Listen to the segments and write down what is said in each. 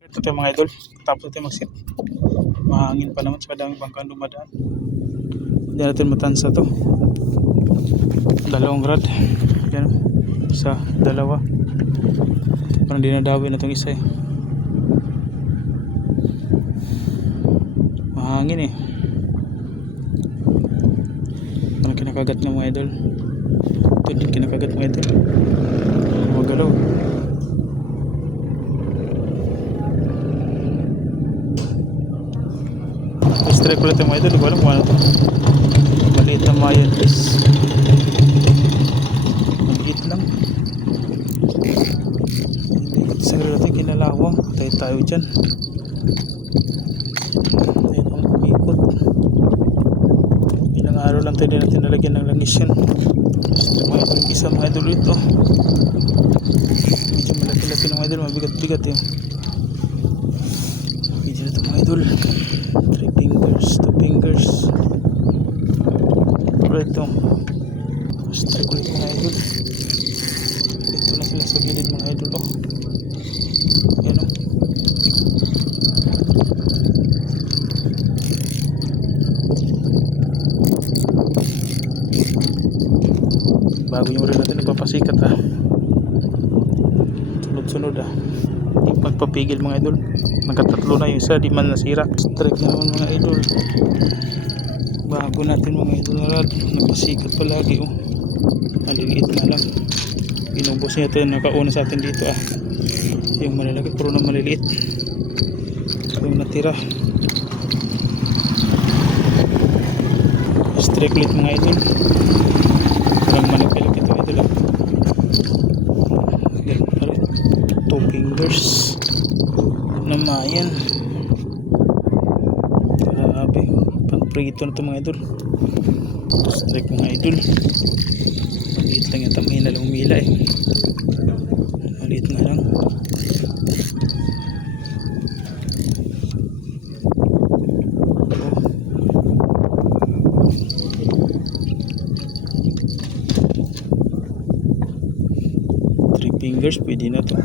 Ito tayo mga idol, tapos tayo mag-sit. Mahangin pa naman, sa daming bangka dumadaan. Hindi natin matansa to. 2 grad. Yan, isa, 2. Parang dinadawi na itong isa eh. Mahangin eh. Parang kinakagat ng mga idol. Ito din kinakagat mga idol. Magalaw. Strike ulit yung mga idol. Di ko alam kung ano ito. Maliit na mayan please. Maliit lang. Sagre natin kinalawang. Tayo dyan. Tayo pang umikot. Ilang araw lang tayo din natin nalagyan ng langis yan. Gusto mga idol. Isa mga idol ito. Medyo malaki-laki ng mga idol. Mabigat-bigat yun. Medyo na ito mga idol. 3 fingers, 2 fingers. Ulit ito. Strike ulit mga idol. Dito na sila sa gilid mga idol. Oh. Ayan o. Bago yung rin natin nagpapasikat ha. Sunod-sunod ha. Hindi magpapigil mga idol. Nagkatatlo na yung isa, di man nasira. Strike na naman mga idol. Bago natin mga idol na rad. Nagpasikat palagi oh. Maliliit na lang. Inubos niya ito yung nakauna sa atin dito ah. Yung malalaki puro na maliliit. Yung natira. Strike ulit mga idol. Parang malaki-laki ito idol ah. 2 fingers na mayan. Grabe, pang prito na ito mga idol. Strike mga idol. Maliit lang yung tamay na lang umila eh. Maliit nga lang. Fingers pwede na to.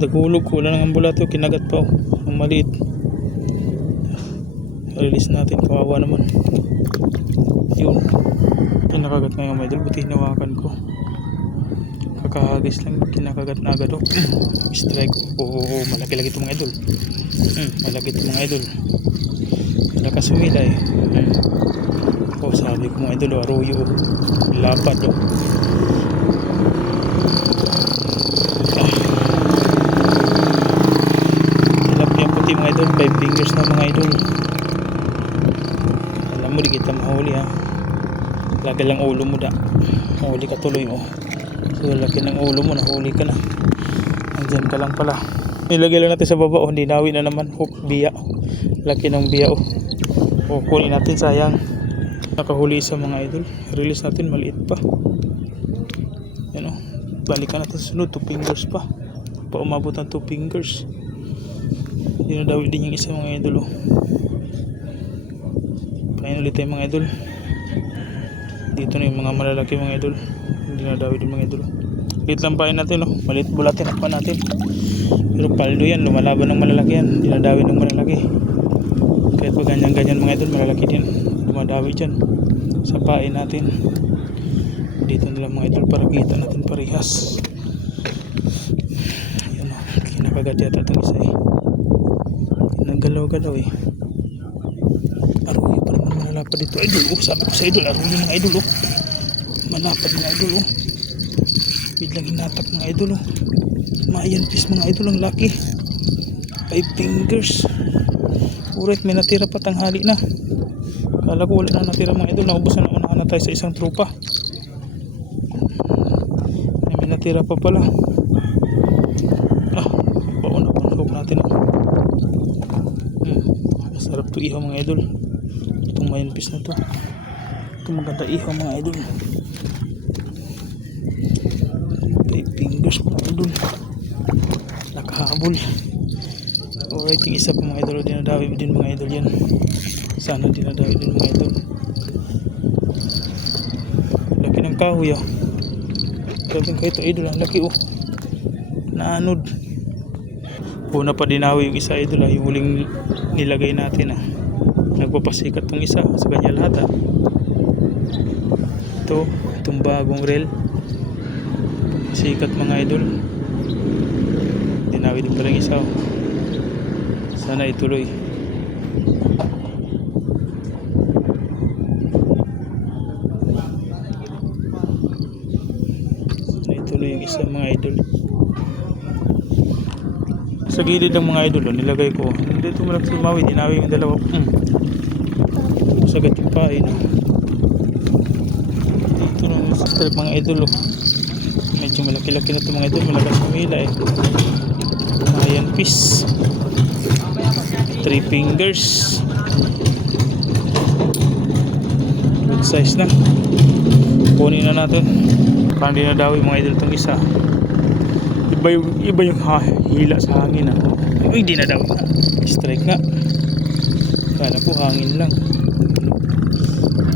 Nagulog ko lang ang ambulato, kinagat pa oh. Ang maliit. Release natin, kawawa naman. Yun. Kinakagat ngayon mga idol, buti hinawakan ko. Kakahagis lang, kinakagat na agad oh. Strike. Oo, malaki-laki ito mga idol. Malaki ito mga idol. Malakas humila eh. Oh, sabi ko mga idol, aruyo oh. Lapad oh. Tilapia puti mga idol, 5 fingers na mga idol. Alam mo di kita mahuli ha. Lagi lang ulo mo da. Mahuli ka tuloy oh. So laki ng ulo mo, nahuli ka na. Andyan ka lang pala. Nilagay lang natin sa baba oh, hindi nawi na naman. Hook, biya. Laki ng biya oh. Oh, kunin natin, sayang. Nakahuli sa mga idol. Release natin, maliit pa. Yan o. Balikan natin sa sunod. 2 fingers pa. Pa umabot ng 2 fingers. Dinadawi din yung isa mga idol o. Pahin ulit tayo mga idol. Dito na yung mga malalaki mga idol. Dinadawi din mga idol. Liit lang pahin natin o. Maliit bulatin pa natin. Pero paldo yan. Lumalaban ng malalaki yan. Dinadawi ng malalaki. Kahit pa ganyan-ganyan mga idol, malalaki din. Dumadawi dyan. Sapain natin dito nila mga idol para kita natin parehas. Ayan o, kinakagat yata itong isa eh. Nagalaw-galaw eh. Aruyo pa naman malapad dito idol oh. Sabi ko sa idol, aruyo mga idol oh. Malapad mga idol oh. Biglang hinatak mga idol oh. Mayan fish mga idol, ang laki. 5 fingers. Uret, may natira pa, tanghali na. Kala ko wala na natira mga idol. Naubos na unahan na tayo sa isang trupa. May natira pa pala. Baon na pang natin. Masarap to ihaw mga idol. Itong mayan fish na to. Ito maganda ihaw mga idol. 5 fingers mga idol. Nakahabol. Alright, yung isa pa mga idol. Dinadawi din mga idol yan. Sana dinadawi din mga idol. Laki ng kahoy oh. Sabi ko ito idol, ang laki oh. naanod. Una pa dinawi yung isa idol yung huling nilagay natin nagpapasikat tong isa sa kanya lahat itong bagong reel sikat mga idol. Dinawi din pala yung isa sana ituloy. Yung isa mga idol sa gilid ng mga idol nilagay ko dito malaki sumawi dinawi yung dalawa sagat yung pain dito ng sa mga idol medyo malaki-laki na ito mga idol malakas kumila ayan fish 3 fingers good size na kunin na natin parang di nadawi mga idol itong isa iba yung hila sa hangin uy di nadawi strike nga kala ko hangin lang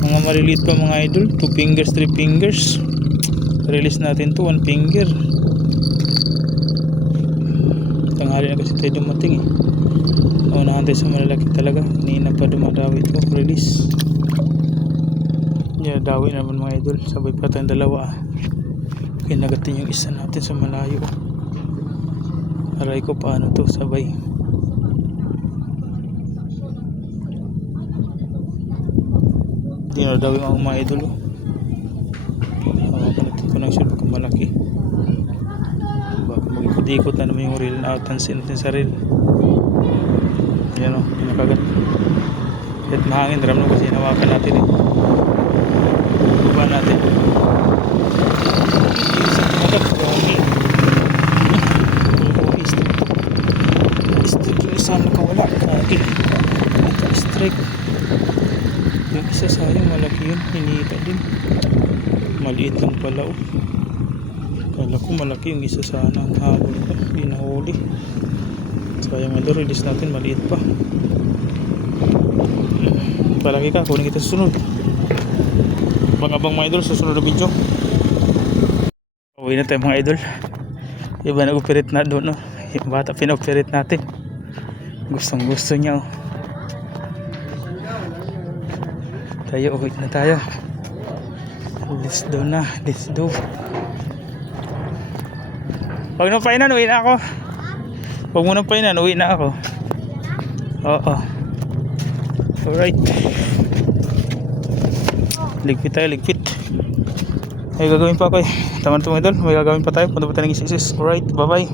mga maliliit pa mga idol 2 fingers 3 fingers release natin to 1 finger tanghali na kasi tayo dumating unahan tayo sa malalaki talaga kanina pa dumadawi ito release dawi naman mga idol sabay pa tayong dalawa kinagatin yung isa natin sa malayo aray ko paano to sabay dinadawi ang mga idol hawakan natin ko ng sure baka malaki baka mag-ikot-ikot na naman yung reel na outansin natin sa reel yan pinakagat kahit mahangin ram na kasi hinawakan natin baba natin strike yung isa nakawala strike yung isa sayang malaki yun hinihita din maliit lang pala kala ko malaki yung isa sana ang habol pa hindi nahuli sayang ito release natin maliit pa palagi ka kunin kita susunod abang-abang mga idol sa susunod na video. Uwi na tayo mga idol. Iba nag-operate na doon yung bata pina-operate natin gustong gusto niya tayo uwi na tayo. Let's do na, let's do. Huwag nang painan, uwi na ako. Huwag mo nang painan, uwi na ako. Oo. Alright. Ligpit tayo, ligpit. May gagawin pa ako Taman ito mga idol. May gagawin pa tayo. Punta pa tayo ng isis. Alright, bye bye.